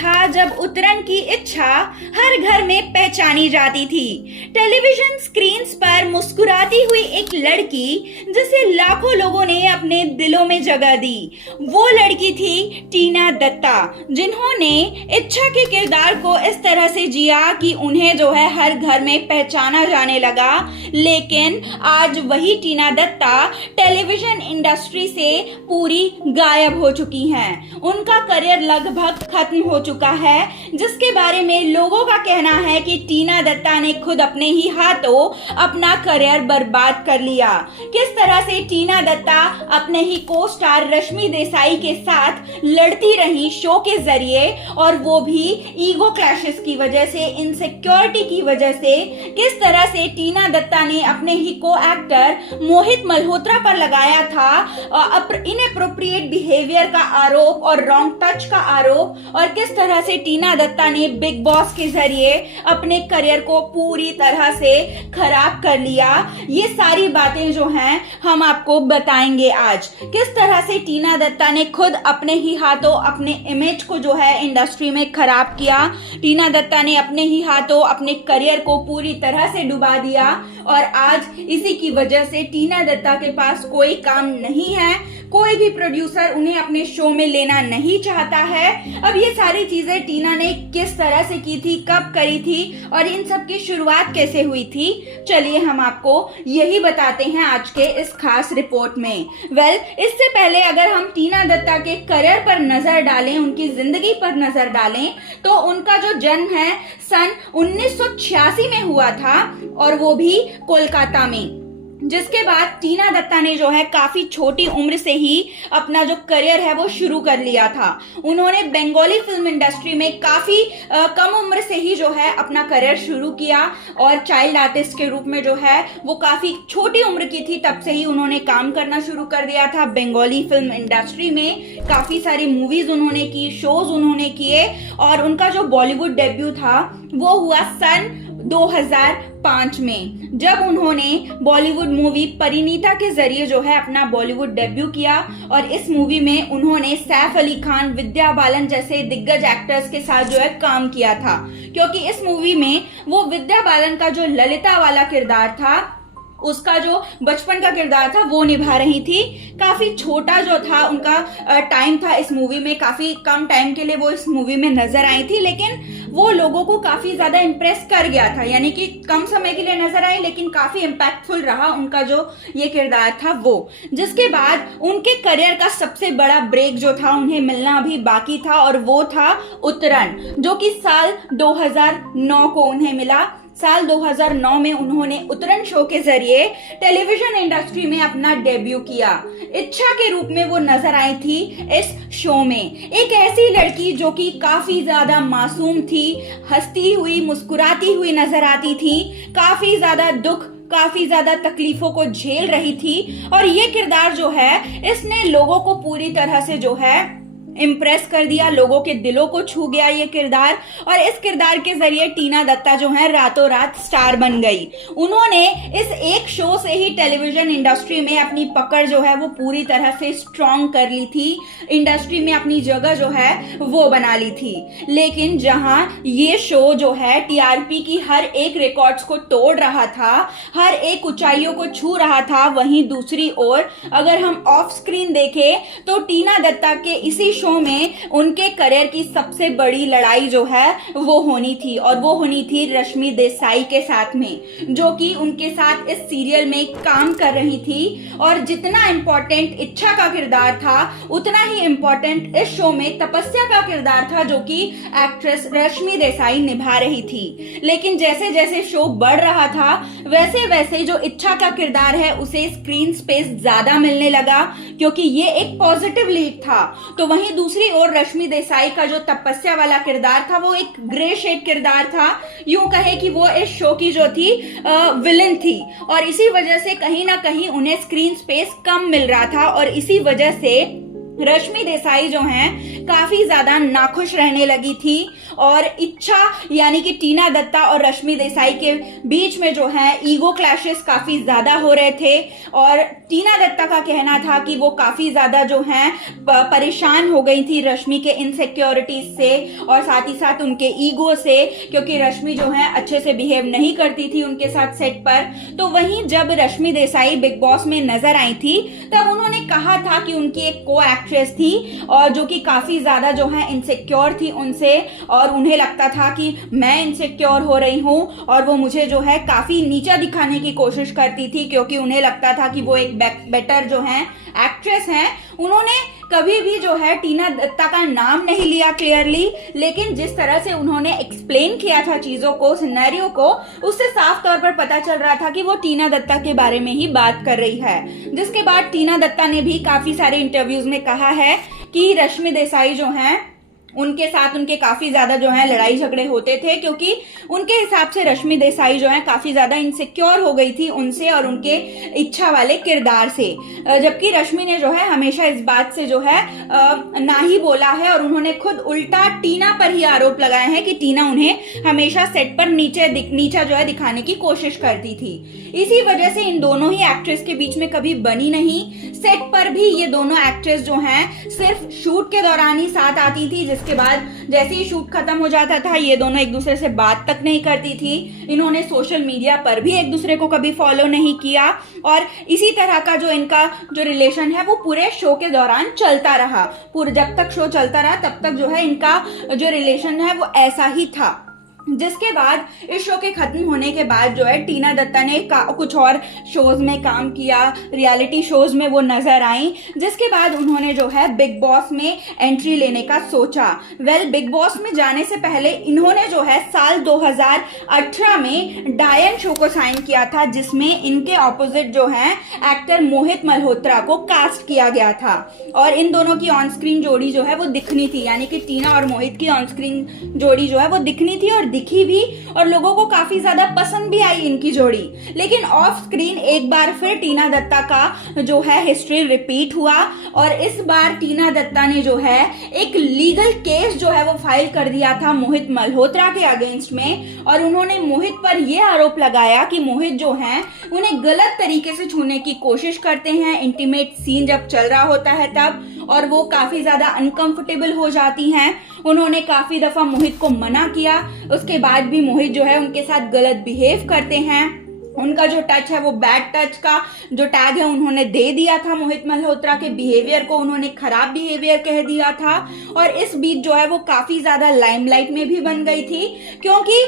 था जब उतरन की इच्छा हर घर में पहचानी जाती थी। टेलीविजन स्क्रीन्स पर मुस्कुराती हुई एक लड़की जिसे लाखों लोगों ने अपने दिलों में जगह दी, वो लड़की थी टीना दत्ता, जिन्होंने इच्छा के किरदार को इस तरह से जिया कि उन्हें जो है हर घर में पहचाना जाने लगा। लेकिन आज वही टीना दत्ता टेलीविजन इंडस्ट्री से पूरी गायब हो चुकी हैं। उनका करियर लगभग खत्म हो चुका है, जिसके बारे में लोगों का कहना है कि टीना दत्ता ने खुद अपने ही हाथों अपना करियर बर्बाद कर लिया। किस तरह से टीना दत्ता अपने ही को स्टार रश्मि देसाई के साथ लड़ती रही शो के जरिए, और वो भी ईगो क्लैशेस की वजह से, इनसिक्योरिटी की वजह से। किस तरह से टीना दत्ता ने अपने ही को एक्टर मोहित मल्होत्रा पर लगाया था इनएप्रोप्रिएट बिहेवियर का आरोप और रॉन्ग टच का आरोप, और किस तरह से टीना दत्ता ने बिग बॉस के जरिए अपने करियर को पूरी तरह से खराब कर लिया। ये सारी बातें जो हैं हम आपको बताएंगे आज। किस तरह से टीना दत्ता ने खुद अपने ही हाथों अपने इमेज को जो है इंडस्ट्री में खराब किया। टीना दत्ता ने अपने ही हाथों अपने करियर को पूरी तरह से डुबा दिया, और आज इसी की वजह से टीना दत्ता के पास कोई काम नहीं है, कोई भी प्रोड्यूसर उन्हें अपने शो में लेना नहीं चाहता है। अब ये सारी चीजें टीना ने किस तरह से की थी, कब करी थी, और इन सब की शुरुआत कैसे हुई थी, चलिए हम आपको यही बताते हैं आज के इस खास रिपोर्ट में। इससे पहले अगर हम टीना दत्ता के करियर पर नजर डालें, उनकी जिंदगी पर नजर डालें, तो उनका जो जन्म है सन 1986 में हुआ था, और वो भी कोलकाता में। जिसके बाद टीना दत्ता ने जो है काफी छोटी उम्र से ही अपना जो करियर है वो शुरू कर लिया था। उन्होंने बंगाली फिल्म इंडस्ट्री में काफी कम उम्र से ही जो है अपना करियर शुरू किया, और चाइल्ड आर्टिस्ट के रूप में जो है वो काफी छोटी उम्र की थी तब से ही उन्होंने काम करना शुरू कर दिया था। बंगाली फिल्म इंडस्ट्री में काफी सारी मूवीज उन्होंने की, शोज उन्होंने किए, और उनका जो बॉलीवुड डेब्यू था वो हुआ सन 2005 में, जब उन्होंने बॉलीवुड मूवी परिणीता के जरिए जो है अपना बॉलीवुड डेब्यू किया। और इस मूवी में उन्होंने सैफ अली खान, विद्या बालन जैसे दिग्गज एक्टर्स के साथ जो है काम किया था, क्योंकि इस मूवी में वो विद्या बालन का जो ललिता वाला किरदार था, उसका जो बचपन का किरदार था वो निभा रही थी। काफी छोटा जो था उनका टाइम था इस मूवी में, काफी कम टाइम के लिए वो इस मूवी में नजर आई थी, लेकिन वो लोगों को काफी ज्यादा इम्प्रेस कर गया था। यानी कि कम समय के लिए नजर आई, लेकिन काफी इम्पैक्टफुल रहा उनका जो ये किरदार था वो। जिसके बाद उनके करियर का सबसे बड़ा ब्रेक जो था उन्हें मिलना अभी बाकी था, और वो था उतरन, जो कि साल 2009 को उन्हें मिला। साल 2009 में उन्होंने उतरन शो के जरिए टेलीविजन इंडस्ट्री में अपना डेब्यू किया। इच्छा के रूप में वो नजर आई थी इस शो में। एक ऐसी लड़की जो कि काफी ज्यादा मासूम थी, हंसती हुई, मुस्कुराती हुई नजर आती थी, काफी ज्यादा दुख, काफी ज्यादा तकलीफों को झेल रही थी, और ये किरदार जो है इसने लोगों को पूरी तरह से जो है इम्प्रेस कर दिया, लोगों के दिलों को छू गया ये किरदार। और इस किरदार के जरिए टीना दत्ता जो है रातों रात स्टार बन गई। उन्होंने इस एक शो से ही टेलीविजन इंडस्ट्री में अपनी पकड़ जो है वो पूरी तरह से स्ट्रॉन्ग कर ली थी, इंडस्ट्री में अपनी जगह जो है वो बना ली थी। लेकिन जहां ये शो जो है टीआरपी की हर एक रिकॉर्ड्स को तोड़ रहा था, हर एक ऊंचाइयों को छू रहा था, वहीं दूसरी ओर अगर हम ऑफ स्क्रीन देखें तो टीना दत्ता के इसी शो में उनके करियर की सबसे बड़ी लड़ाई जो है वो होनी थी, और वो होनी थी रश्मि देसाई के साथ में, जो कि उनके साथ इस सीरियल में काम कर रही थी। और जितना इंपॉर्टेंट इच्छा का किरदार था, उतना ही इंपॉर्टेंट इस शो में तपस्या का किरदार था, जो कि एक्ट्रेस रश्मि देसाई निभा रही थी। लेकिन जैसे जैसे शो बढ़ रहा था, वैसे वैसे जो इच्छा का किरदार है उसे स्क्रीन स्पेस ज्यादा मिलने लगा, क्योंकि ये एक पॉजिटिव लीड था। तो वहीं दूसरी ओर रश्मि देसाई का जो तपस्या वाला किरदार था वो एक ग्रे शेड किरदार था, यूं कहे कि वो इस शो की जो थी विलन थी, और इसी वजह से कहीं ना कहीं उन्हें स्क्रीन स्पेस कम मिल रहा था। और इसी वजह से रश्मि देसाई जो हैं काफी ज्यादा नाखुश रहने लगी थी और इच्छा यानी कि टीना दत्ता और रश्मि देसाई के बीच में जो है ईगो क्लैशेस काफी ज्यादा हो रहे थे और टीना दत्ता का कहना था कि वो काफी ज्यादा जो है परेशान हो गई थी रश्मि के इनसिक्योरिटीज से और साथ ही साथ उनके ईगो से, क्योंकि रश्मि जो है अच्छे से बिहेव नहीं करती थी उनके साथ सेट पर। तो वहीं जब रश्मि देसाई बिग बॉस में नजर आई थी तब उन्होंने कहा था कि उनकी एक को एक्ट्रेस थी और जो कि काफी ज्यादा जो है इनसिक्योर थी उनसे और उन्हें लगता था कि मैं इनसिक्योर हो रही हूं और वो मुझे जो है काफी नीचा दिखाने की कोशिश करती थी क्योंकि उन्हें लगता था कि वो एक बेटर जो है एक्ट्रेस हैं। उन्होंने कभी भी जो है टीना दत्ता का नाम नहीं लिया क्लियरली, लेकिन जिस तरह से उन्होंने एक्सप्लेन किया था चीजों को, सिनेरियो को, उससे साफ तौर पर पता चल रहा था कि वो टीना दत्ता के बारे में ही बात कर रही है। जिसके बाद टीना दत्ता ने भी काफी सारे इंटरव्यूज में कहा है कि रश्मि देसाई जो हैं उनके साथ उनके काफी ज्यादा जो है लड़ाई झगड़े होते थे क्योंकि उनके हिसाब से रश्मि देसाई जो है काफी ज्यादा इनसिक्योर हो गई थी उनसे और उनके इच्छा वाले किरदार से, जबकि रश्मि ने जो है हमेशा इस बात से जो है ना ही बोला है और उन्होंने खुद उल्टा टीना पर ही आरोप लगाए हैं कि टीना उन्हें हमेशा सेट पर नीचा जो है दिखाने की कोशिश करती थी। इसी वजह से इन दोनों ही एक्ट्रेस के बीच में कभी बनी नहीं। सेट पर भी ये दोनों एक्ट्रेस जो हैं सिर्फ शूट के दौरान ही साथ आती थी, जिसके बाद जैसे ही शूट खत्म हो जाता था ये दोनों एक दूसरे से बात तक नहीं करती थी। इन्होंने सोशल मीडिया पर भी एक दूसरे को कभी फॉलो नहीं किया और इसी तरह का जो इनका जो रिलेशन है वो पूरे शो के दौरान चलता रहा। पूरे जब तक शो चलता रहा तब तक जो है इनका जो रिलेशन है वो ऐसा ही था। जिसके बाद इस शो के खत्म होने के बाद जो है टीना दत्ता ने कुछ और शोज में काम किया, रियलिटी शोज में वो नजर आई, जिसके बाद उन्होंने जो है बिग बॉस में एंट्री लेने का सोचा। बिग बॉस में जाने से पहले इन्होंने जो है साल 2018 में डायन शो को साइन किया था, जिसमें इनके ऑपोजिट जो है एक्टर मोहित मल्होत्रा को कास्ट किया गया था और इन दोनों की ऑन स्क्रीन जोड़ी जो है वो दिखनी थी, यानी कि टीना और मोहित की ऑन स्क्रीन जोड़ी जो है वो दिखनी थी और दिखी भी और लोगों को काफी ज्यादा पसंद भी आई इनकी जोड़ी। लेकिन ऑफ स्क्रीन एक बार फिर टीना दत्ता का जो है हिस्ट्री रिपीट हुआ और इस बार टीना दत्ता ने जो है एक लीगल केस जो है वो फाइल कर दिया था मोहित मल्होत्रा के अगेंस्ट में और उन्होंने मोहित पर यह आरोप लगाया कि मोहित जो है उन्हें गलत तरीके से छूने की कोशिश करते हैं, इंटीमेट सीन जब चल रहा होता है तब, और वो काफी ज्यादा अनकंफर्टेबल हो जाती हैं। उन्होंने काफी दफा मोहित को मना किया, उसके बाद भी मोहित जो है उनके साथ गलत बिहेव करते हैं। उनका जो टच है वो बैड टच का जो टैग है उन्होंने दे दिया था। मोहित मल्होत्रा के बिहेवियर को उन्होंने खराब बिहेवियर कह दिया था और इस बीच जो है वो काफी ज्यादा लाइमलाइट में भी बन गई थी क्योंकि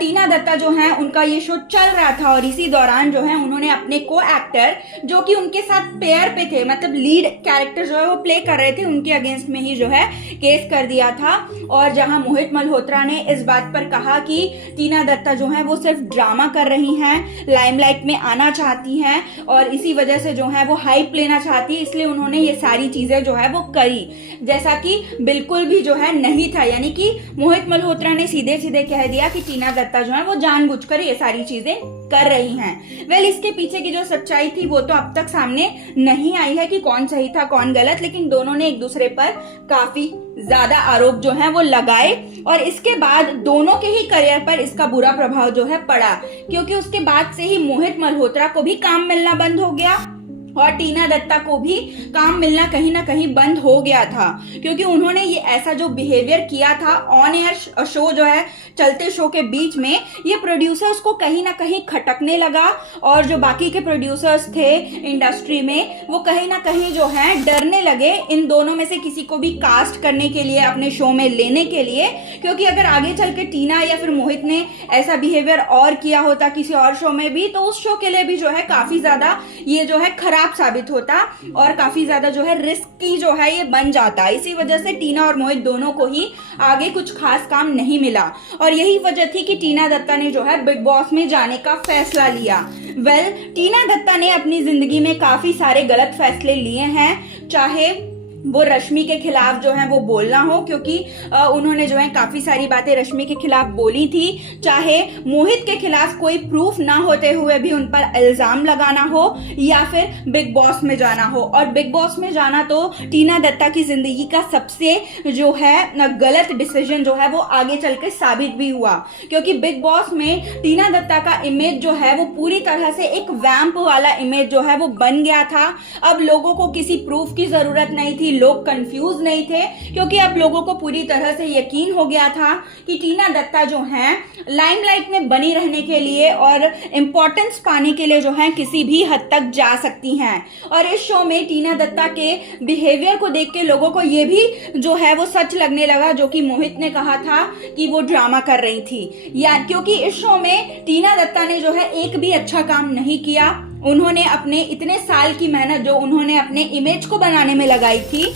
टीना दत्ता जो है उनका ये शो चल रहा था और इसी दौरान जो है उन्होंने अपने को एक्टर जो कि उनके साथ पेयर पे थे, मतलब लीड कैरेक्टर जो है वो प्ले कर रहे थे, उनके अगेंस्ट में ही जो है केस कर दिया था। और जहां मोहित मल्होत्रा ने इस बात पर कहा कि टीना दत्ता जो है वो सिर्फ ड्रामा कर रही हैं, लाइमलाइट में आना चाहती हैं और इसी वजह से जो है वो हाइप लेना चाहती है, इसलिए उन्होंने ये सारी चीजें जो है वो करी, जैसा कि बिल्कुल भी जो है नहीं था। यानी कि मोहित मल्होत्रा ने सीधे सीधे कह दिया कि टीना दत्ता जो है वो जानबूझकर ये सारी चीजें कर रही हैं। इसके पीछे की जो सच्चाई थी वो तो अब तक सामने नहीं आई है कि कौन सही था कौन गलत, लेकिन दोनों ने एक दूसरे पर काफी ज्यादा आरोप जो है वो लगाए और इसके बाद दोनों के ही करियर पर इसका बुरा प्रभाव जो है पड़ा क्योंकि उसके बाद से ही मोहित मल्होत्रा को भी काम मिलना बंद हो गया और टीना दत्ता को भी काम मिलना कहीं ना कहीं बंद हो गया था क्योंकि उन्होंने ये ऐसा जो बिहेवियर किया था ऑन एयर शो जो है चलते शो के बीच में, ये प्रोड्यूसर्स को कहीं ना कहीं खटकने लगा और जो बाकी के प्रोड्यूसर्स थे इंडस्ट्री में वो कहीं ना कहीं जो है डरने लगे इन दोनों में से किसी को भी कास्ट करने के लिए, अपने शो में लेने के लिए, क्योंकि अगर आगे चल के टीना या फिर मोहित ने ऐसा बिहेवियर और किया होता किसी और शो में भी तो उस शो के लिए भी जो है काफी ज्यादा ये जो है खराब साबित होता और काफी ज्यादा जो है रिस्की जो है ये बन जाता। इसी वजह से टीना और मोहित दोनों को ही आगे कुछ खास काम नहीं मिला और यही वजह थी कि टीना दत्ता ने जो है बिग बॉस में जाने का फैसला लिया। टीना दत्ता ने अपनी जिंदगी में काफी सारे गलत फैसले लिए हैं, चाहे वो रश्मि के खिलाफ जो है वो बोलना हो, क्योंकि उन्होंने जो है काफी सारी बातें रश्मि के खिलाफ बोली थी, चाहे मोहित के खिलाफ कोई प्रूफ ना होते हुए भी उन पर इल्जाम लगाना हो या फिर बिग बॉस में जाना हो। और बिग बॉस में जाना तो टीना दत्ता की जिंदगी का सबसे जो है गलत डिसीजन जो है वो आगे चल के साबित भी हुआ, क्योंकि बिग बॉस में टीना दत्ता का इमेज जो है वो पूरी तरह से एक वैम्प वाला इमेज जो है वो बन गया था। अब लोगों को किसी प्रूफ की जरूरत नहीं थी, लोग कंफ्यूज नहीं थे, क्योंकि अब लोगों को पूरी तरह से यकीन हो गया था कि टीना दत्ता जो है लाइमलाइट में बनी रहने के लिए और इम्पोर्टेंस पाने के लिए जो है किसी भी हद तक जा सकती हैं। और इस शो में टीना दत्ता के बिहेवियर को देख के लोगों को ये भी जो है वो सच लगने लगा, जो कि मोहित ने कहा था कि वो ड्रामा कर रही थी, या क्योंकि इस शो में टीना दत्ता ने जो है एक भी अच्छा काम नहीं किया। उन्होंने अपने इतने साल की मेहनत जो उन्होंने अपने इमेज को बनाने में लगाई थी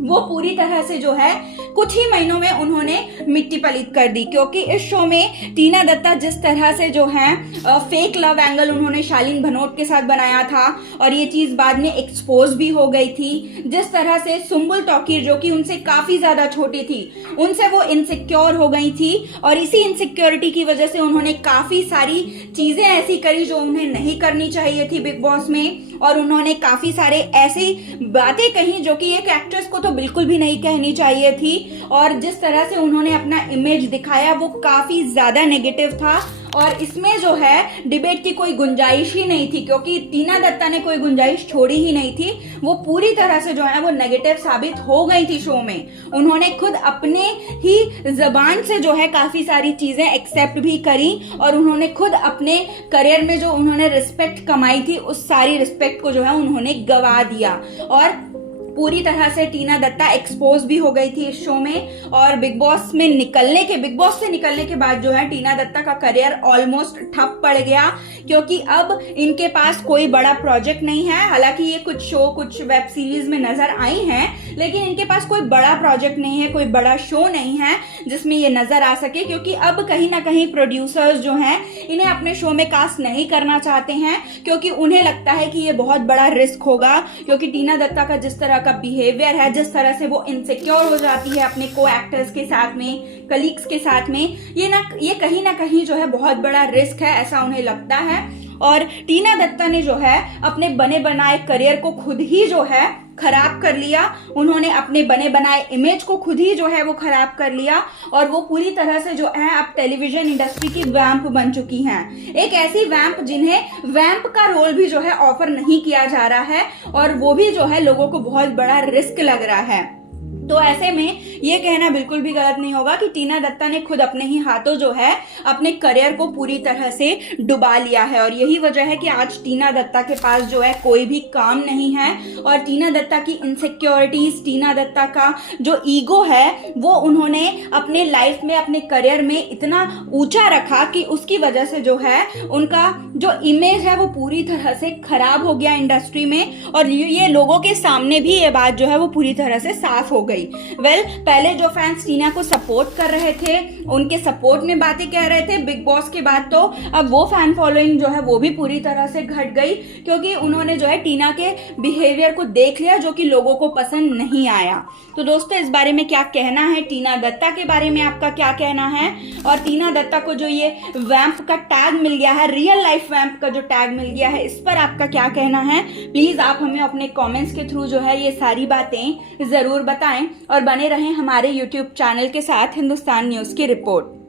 वो पूरी तरह से जो है कुछ ही महीनों में उन्होंने मिट्टी पलीत कर दी, क्योंकि इस शो में टीना दत्ता जिस तरह से जो है फेक लव एंगल उन्होंने शालीन भनोट के साथ बनाया था और ये चीज बाद में एक्सपोज भी हो गई थी। जिस तरह से सुम्बुल तौकीर जो कि उनसे काफी ज्यादा छोटी थी, उनसे वो इनसिक्योर हो गई थी और इसी इनसिक्योरिटी की वजह से उन्होंने काफी सारी चीजें ऐसी करी जो उन्हें नहीं करनी चाहिए थी बिग बॉस में। और उन्होंने काफी सारे ऐसी बातें कही जो कि एक एक्ट्रेस को तो बिल्कुल भी नहीं कहनी चाहिए थी। और जिस तरह से उन्होंने अपना इमेज दिखाया वो काफी ज्यादा नेगेटिव था और इसमें जो है डिबेट की कोई गुंजाइश ही नहीं थी, क्योंकि टीना दत्ता ने कोई गुंजाइश छोड़ी ही नहीं थी। वो पूरी तरह से जो है वो नेगेटिव साबित हो गई थी शो में। उन्होंने खुद अपने ही जबान से जो है काफी सारी चीजें एक्सेप्ट भी करी और उन्होंने खुद अपने करियर में जो उन्होंने रिस्पेक्ट कमाई थी उस सारी रिस्पेक्ट को जो है उन्होंने गवा दिया। और पूरी तरह से टीना दत्ता एक्सपोज भी हो गई थी इस शो में। और बिग बॉस से निकलने के बाद जो है टीना दत्ता का करियर ऑलमोस्ट ठप पड़ गया, क्योंकि अब इनके पास कोई बड़ा प्रोजेक्ट नहीं है। हालांकि ये कुछ वेब सीरीज में नजर आई हैं, लेकिन इनके पास कोई बड़ा प्रोजेक्ट नहीं है, कोई बड़ा शो नहीं है जिसमें ये नजर आ सके, क्योंकि अब कहीं ना कहीं प्रोड्यूसर्स जो हैं इन्हें अपने शो में कास्ट नहीं करना चाहते हैं, क्योंकि उन्हें लगता है कि ये बहुत बड़ा रिस्क होगा। क्योंकि टीना दत्ता का जिस तरह का बिहेवियर है, जिस तरह से वो इनसिक्योर हो जाती है अपने को एक्टर्स के साथ में, कलीग्स के साथ में, ये कहीं ना कहीं जो है बहुत बड़ा रिस्क है, ऐसा उन्हें लगता है। और टीना दत्ता ने जो है अपने बने बनाए करियर को खुद ही जो है खराब कर लिया। उन्होंने अपने बने बनाए इमेज को खुद ही जो है वो खराब कर लिया और वो पूरी तरह से जो है अब टेलीविजन इंडस्ट्री की वैम्प बन चुकी हैं। एक ऐसी वैम्प जिन्हें वैम्प का रोल भी जो है ऑफर नहीं किया जा रहा है और वो भी जो है लोगों को बहुत बड़ा रिस्क लग रहा है। तो ऐसे में ये कहना बिल्कुल भी गलत नहीं होगा कि टीना दत्ता ने खुद अपने ही हाथों जो है अपने करियर को पूरी तरह से डुबा लिया है। और यही वजह है कि आज टीना दत्ता के पास जो है कोई भी काम नहीं है और टीना दत्ता की इनसिक्योरिटीज, टीना दत्ता का जो ईगो है वो उन्होंने अपने लाइफ में, अपने करियर में इतना ऊंचा रखा कि उसकी वजह से जो है उनका जो इमेज है वो पूरी तरह से खराब हो गया इंडस्ट्री में। और ये लोगों के सामने भी ये बात जो है वो पूरी तरह से साफ हो गई। पहले जो फैंस टीना को सपोर्ट कर रहे थे, उनके सपोर्ट में बातें कह रहे थे बिग बॉस के बाद, तो अब वो फैन फॉलोइंग जो है वो भी पूरी तरह से घट गई, क्योंकि उन्होंने जो है टीना के बिहेवियर को देख लिया जो कि लोगों को पसंद नहीं आया। तो दोस्तों इस बारे में क्या कहना है, टीना दत्ता के बारे में आपका क्या कहना है? और टीना दत्ता को जो ये वैम्प का टैग मिल गया है, रियल लाइफ वैम्प का जो टैग मिल गया है, इस पर आपका क्या कहना है? प्लीज आप हमें अपने कॉमेंट्स के थ्रू जो है ये सारी बातें जरूर बताएं और बने रहें हमारे YouTube चैनल के साथ हिंदुस्तान न्यूज की रिपोर्ट।